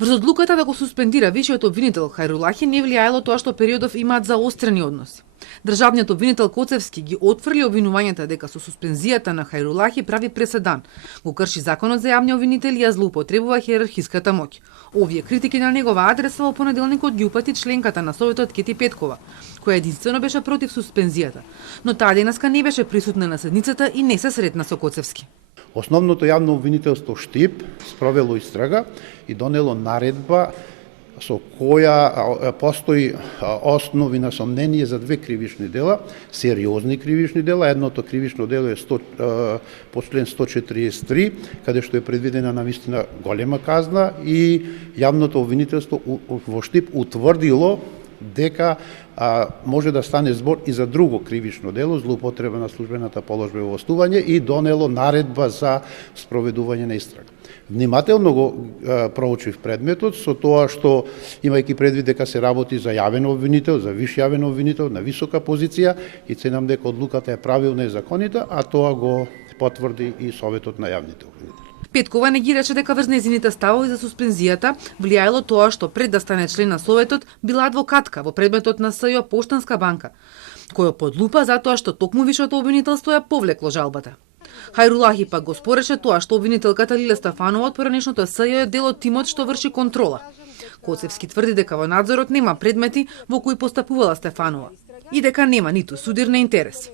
Врз одлуката да го суспендира вишиот обвинител Хајрулахи не влијаело тоа што периодов имаат заострени односи. Државниот обвинител Коцевски ги отфрли обвинувањата дека со суспензијата на Хајрулахи прави преседан, го крши законот за јавни обвинители и ја злоупотребува хиерархиската моќ. Овие критики на негова адреса во понеделникот ги упати членката на Советот Кети Петкова, која единствено беше против суспензијата, но таа денеска не беше присутна на седницата и не се сретна со Коцевски. Основното јавно обвинителство Штип спровело истрага и донело наредба со која постои основи на сомнение за две кривични дела, сериозни кривични дела. Едното кривично дело е по член 143, каде што е предвидена навистина голема казна, и јавното обвинителство во Штип утврдило дека може да стане збор и за друго кривично дело, злоупотреба на службената положба и овластување, и донело наредба за спроведување на истрага. Внимателно го проучив предметот, со тоа што, имајќи предвид дека се работи за јавен обвинител, за виш јавен обвинител на висока позиција, и ценам дека одлуката е правилна и законита, а тоа го потврди и Советот на јавните обвинители. Петкова не ги рече дека врз нејзините ставови за суспензијата влијаело тоа што пред да стане член на Советот била адвокатка во предметот на СЈО Поштанска банка, која подлупа затоа што токму вишето обвинителство ја повлекло жалбата. Хајрулахи пак го спореше тоа што обвинителката Лиле Стафанова од поранешното СЈО е дел од тимот што врши контрола. Коцевски тврди дека во надзорот нема предмети во кои постапувала Стефанова и дека нема ниту судирни интереси.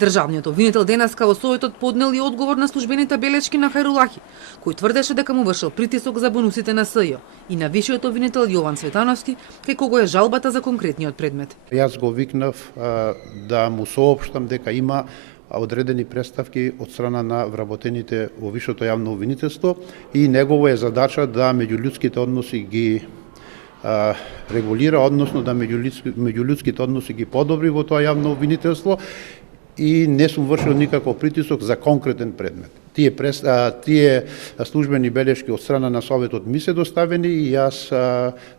Државниот обвинител денеска во Советот поднел и одговор на службените белешки на Хајрулахи, кој тврдеше дека му вршил притисок за бонусите на СЈО и на вишиот обвинител Јован Цветановски, кај кого е жалбата за конкретниот предмет. Јас го викнав да му соопштам дека има одредени представки од страна на вработените во висшето јавно обвинителство и негово е задача да меѓулюдските односи ги регулира, односно да меѓулюдските односи ги подобри во тоа јавно обвинителство, и не сум вршил никаков притисок за конкретен предмет. Тие службени белешки од страна на Советот ми се доставени и јас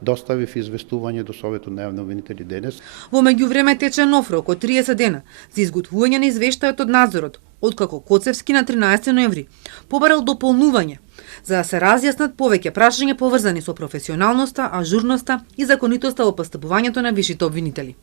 доставив известување до Советот на јавни обвинители денес. Во меѓувреме тече нов рок од 30 дена за изготвување на извештајот од надзорот, откако Коцевски на 13 ноември побарал дополнување за да се разјаснат повеќе прашања поврзани со професионалноста, ажурноста и законитоста во постапувањето на вишите обвинители.